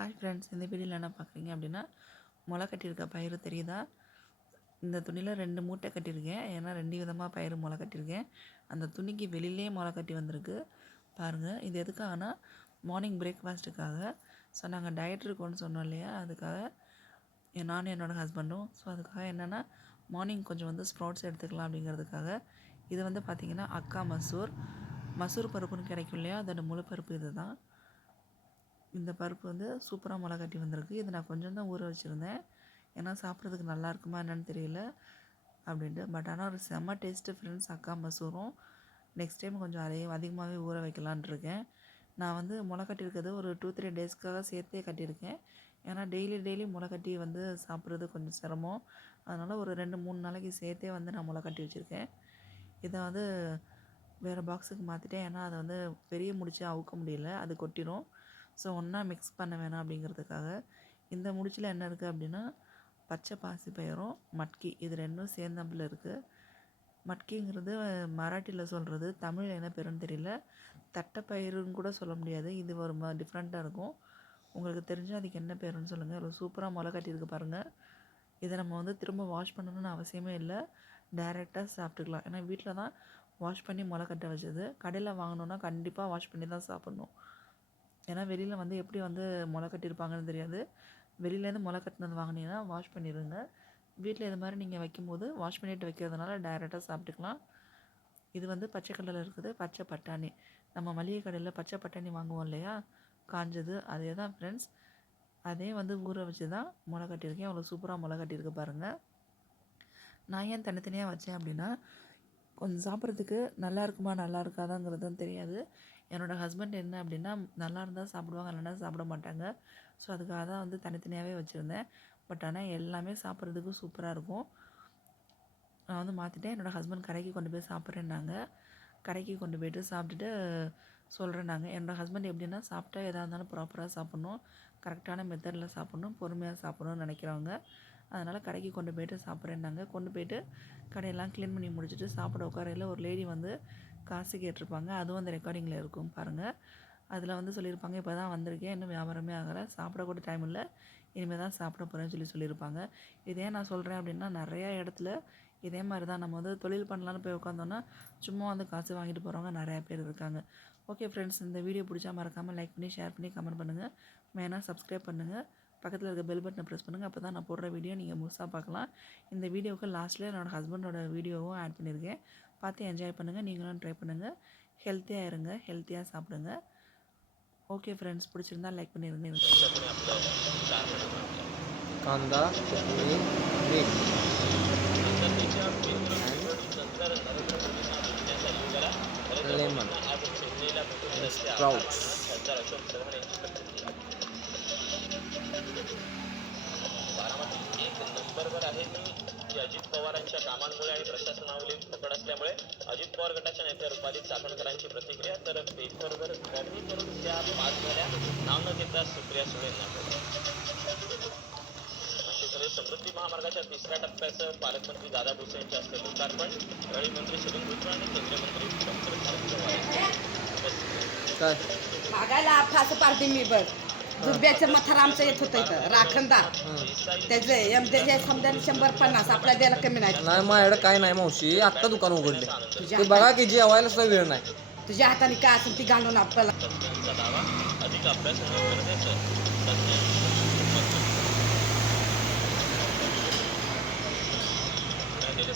Hi friends, இந்த வீடியோவில் என்ன பார்க்குறீங்க அப்படின்னா, முளை கட்டியிருக்க பயிறு தெரியுதா? இந்த துணியில் 2 மூட்டை கட்டியிருக்கேன். ஏன்னா 2 விதமாக பயிறு முளை கட்டியிருக்கேன். அந்த துணிக்கு வெளியிலேயே முளை கட்டி வந்திருக்கு பாருங்கள். இது எதுக்காகனா மார்னிங் பிரேக்ஃபாஸ்ட்டுக்காக. ஸோ நாங்கள் டயட் இருக்கோன்னு சொன்னோம் இல்லையா, அதுக்காக நானும் என்னோடய ஹஸ்பண்டும். ஸோ அதுக்காக என்னென்னா மார்னிங் கொஞ்சம் வந்து ஸ்ப்ரவுட்ஸ் எடுத்துக்கலாம் அப்படிங்கிறதுக்காக. இது வந்து பார்த்திங்கன்னா அக்கா மசூர் பருப்புன்னு கிடைக்கும் இல்லையா, அதோட முழு பருப்பு இது தான். இந்த பருப்பு வந்து சூப்பராக முளை கட்டி வந்திருக்கு. இது நான் கொஞ்சம் தான் ஊற வச்சுருந்தேன், ஏன்னா சாப்பிட்றதுக்கு நல்லா இருக்குமா என்னென்னு தெரியல அப்படின்ட்டு. பட் ஆனால் ஒரு செம்ம டேஸ்ட்டு ஃப்ரெண்ட்ஸ் அக்கா மசூரும். நெக்ஸ்ட் டைம் கொஞ்சம் அதிகமாகவே ஊற வைக்கலான் இருக்கேன். நான் வந்து முளை கட்டியிருக்கிறது ஒரு 2-3 டேஸ்க்காக சேர்த்தே கட்டியிருக்கேன். ஏன்னா டெய்லி முளை கட்டி வந்து சாப்பிட்றது கொஞ்சம் சிரமம். அதனால் ஒரு 2-3 நாளைக்கு சேர்த்தே வந்து நான் முளை கட்டி வச்சுருக்கேன். இதை வந்து வேறு பாக்ஸுக்கு மாற்றிட்டேன், ஏன்னா அதை வந்து பெரிய முடிச்சு அவுக்க முடியல, அது கொட்டிடும். ஸோ ஒன்றா மிக்ஸ் பண்ண வேணாம் அப்படிங்கிறதுக்காக. இந்த முடிச்சில் என்ன இருக்குது அப்படின்னா, பச்சை பாசிப்பயிரும் மட்கி, இது 2ம் சேர்ந்தாம்பில் இருக்குது. மட்கிங்கிறது மராட்டியில் சொல்கிறது, தமிழ் என்ன பேருன்னு தெரியல. தட்டைப்பயிறுன்னு கூட சொல்ல முடியாது, இது ஒரு டிஃப்ரெண்ட்டாக இருக்கும். உங்களுக்கு தெரிஞ்சால் அதுக்கு என்ன பேருன்னு சொல்லுங்கள். இவ்வளோ சூப்பராக முளை கட்டியிருக்கு பாருங்கள். இதை நம்ம வந்து திரும்ப வாஷ் பண்ணணும்னு அவசியமே இல்லை, டைரெக்டாக சாப்பிட்டுக்கலாம். ஏன்னா வீட்டில் தான் வாஷ் பண்ணி முளை கட்ட வச்சது. கடையில் வாங்கினோன்னா கண்டிப்பாக வாஷ் பண்ணி தான் சாப்பிட்ணும். ஏன்னா வெளியில் வந்து எப்படி வந்து முளை கட்டியிருப்பாங்கன்னு தெரியாது. வெளியிலேருந்து முளை கட்டினது வாங்கினீங்கன்னா வாஷ் பண்ணிடுங்க. வீட்டில் இது மாதிரி நீங்கள் வைக்கும்போது வாஷ் பண்ணிவிட்டு வைக்கிறதுனால டைரெக்டாக சாப்பிட்டுக்கலாம். இது வந்து பச்சை கலரில் இருக்குது, பச்சை பட்டாணி. நம்ம மளிகை கடையில் பச்சை பட்டாணி வாங்குவோம் இல்லையா, காஞ்சது, அதே தான் ஃப்ரெண்ட்ஸ். அதே வந்து ஊற வச்சு தான் முளை கட்டியிருக்கேன். அவ்வளோ சூப்பராக முளை கட்டியிருக்கு பாருங்கள். நான் ஏன் தனித்தனியாக வச்சேன் அப்படின்னா, கொஞ்சம் சாப்பிட்றதுக்கு நல்லா இருக்குமா நல்லா இருக்காதாங்கிறதும் தெரியாது. என்னோடய ஹஸ்பண்ட் என்ன அப்படின்னா, நல்லா இருந்தால் சாப்பிடுவாங்க, இல்லைன்னா சாப்பிட மாட்டாங்க. ஸோ அதுக்காக தான் வந்து தனித்தனியாகவே வச்சுருந்தேன். பட் ஆனால் எல்லாமே சாப்பிட்றதுக்கு சூப்பராக இருக்கும். நான் வந்து மாற்றிட்டேன். என்னோடய ஹஸ்பண்ட் கடைக்கு கொண்டு போய் சாப்பிட்றேன்னாங்க. கடைக்கு கொண்டு போய்ட்டு சாப்பிட்டுட்டு சொல்கிறேன்னாங்க. என்னோடய ஹஸ்பண்ட் எப்படின்னா, சாப்பிட்டா எதாக இருந்தாலும் ப்ராப்பராக சாப்பிட்ணும், கரெக்டான மெத்தடில் சாப்பிட்ணும், பொறுமையாக சாப்பிட்ணுன்னு நினைக்கிறவங்க. அதனால் கடைக்கு கொண்டு போய்ட்டு சாப்பிட்றேன்னாங்க. கொண்டு போய்ட்டு கடையெல்லாம் க்ளீன் பண்ணி முடிச்சுட்டு சாப்பிட உட்காரையில் ஒரு லேடி வந்து காசு கேட்டிருப்பாங்க. அதுவும் அந்த ரெக்கார்டிங்கில் இருக்கும் பாருங்கள். அதில் வந்து சொல்லியிருப்பாங்க, இப்போ தான் வந்திருக்கேன், இன்னும் வியாபாரமே ஆகலை, சாப்பிடக்கூட டைம் இல்லை, இனிமேல் தான் சாப்பிட போகிறேன்னு சொல்லியிருப்பாங்க. இதே நான் சொல்கிறேன் அப்படின்னா, நிறையா இடத்துல இதே மாதிரி தான். நம்ம வந்து தொழில் பண்ணலான்னு போய் உட்காந்தோன்னா சும்மா வந்து காசு வாங்கிட்டு போகிறவங்க நிறையா பேர் இருக்காங்க. ஓகே ஃப்ரெண்ட்ஸ், இந்த வீடியோ பிடிச்சா மறக்காமல் லைக் பண்ணி, ஷேர் பண்ணி, கமெண்ட் பண்ணுங்கள். மெயினாக சப்ஸ்கிரைப் பண்ணுங்கள். பக்கத்தில் இருக்க பெல் பட்டனை ப்ரெஸ் பண்ணுங்கள். அப்போ தான் நான் போடுற வீடியோ நீங்கள் முழுசாக பார்க்கலாம். இந்த வீடியோவுக்கு லாஸ்ட்டில் என்னோடய ஹஸ்பண்டோட வீடியோவும் ஆட் பண்ணியிருக்கேன், பார்த்து என்ஜாய் பண்ணுங்கள். நீங்களும் ட்ரை பண்ணுங்கள். ஹெல்த்தியாக இருங்க, ஹெல்த்தியாக சாப்பிடுங்க. ஓகே ஃப்ரெண்ड्स, பிடிச்சிருந்தா லைக் பண்ணிடுங்க. कांदा, चटणी, मीठ लेमन, स्प्राउट्स. नंबरवर आहे की अजित पवारांच्या कामांमुळे आणि प्रशासनावरील पकड असल्यामुळे अजित पवार गटाच्या नेत्या रुपाली चाकणकरांची प्रतिक्रिया. तर पेपरवर कॉपी करून त्या पास झाल्या, नाव न घेता सुप्रिया सुळेंना. नाशिकमध्ये समृद्धी महामार्गाच्या 3ऱ्या टप्प्याचं पालकमंत्री दादा भुसे यांच्या हस्ते लोकार्पण. रळी मंत्री छगन भुजबळ आणि केंद्रीय मंत्री डॉक्टर काय मागायला फास पारते मी बघ. दुब्याचं मथार आमचं येत होतं इथं राखणदार, त्याचे एमजे समजा 150, आपल्या द्यायला कमी नाही. नाही माझ्याकडे काय नाही मावशी, आत्ता दुकान उघडले. ते बघा की जेवायला सुद्धा वेळ नाही. तुझ्या हाताने काय असेल ती घालून आपल्याला. दावा अधिक अभ्यास होणे गरजेचं. पुण्यातील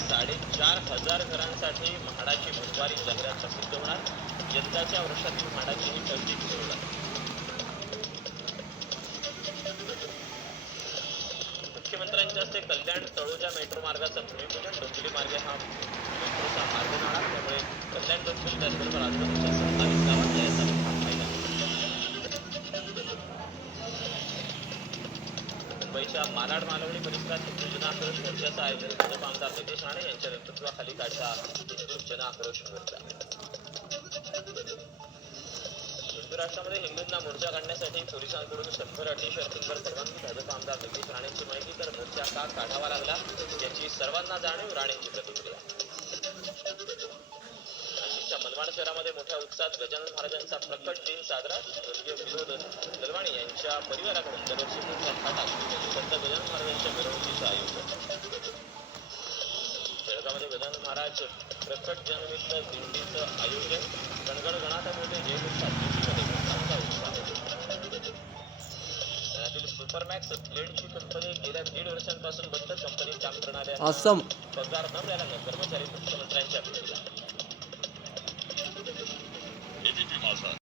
4,500 घरांसाठी म्हाडाची बुधवारी जाहिरात प्रसिद्ध होणार. यंदाच्या वर्षातील म्हाडाची ही पहिली सुरुवात. मुख्यमंत्र्यांच्या हस्ते कल्याण तळोजा मेट्रो मार्गाचा भूमिपूजन. डोंबिवली मार्गे हा मेट्रोचा मार्ग होणार, त्यामुळे कल्याण डोंबिवली त्याचबरोबर आजूबाजूच्या 27 गावांचा याचा मोठा फायदा. मुंबईच्या मालाड मालवणी परिसरात हिंदू जन आक्रोश मोर्चाचं आयोजन. भाजप आमदार नितेश राणे यांच्या नेतृत्वाखाली काढला हिंदू जन आक्रोश मोर्चा. हिंदू राष्ट्रामध्ये हिंदूंना मोर्चा काढण्यासाठी पोलिसांकडून 100 अटींवर परवानगी. भाजप आमदार नितेश राणेंची माहिती. तर मोर्चा का काढावा लागला याची सर्वांना जाणीव, राणेंची प्रतिक्रिया. नाशिकच्या मनमाड शहरामध्ये मोठ्या उत्साहात गजानन महाराजांचा प्रकट दिन साजरा. स्वर्गीय विनोद दलवाणी यांच्या परिवाराकडून दरवर्षी मोठ्या थाटात संत गजानन महाराजांच्या मिरवणुकीचं आयोजन. बेळगावमध्ये गजानन महाराज प्रकट जन्मनिमित्त दिंडीचं आयोजन. गणगण गणाथामध्ये जयघोषात दिंडीमध्ये भक्तांचा उत्साह. पुण्यातील सुपरमॅक्स ब्लेडची कंपनी गेल्या 1.5 वर्षांपासून बंद. कंपनीत काम करणाऱ्या असम पगार न मिळाल्यानं कर्मचारी मुख्यमंत्र्यांच्या भेटीला.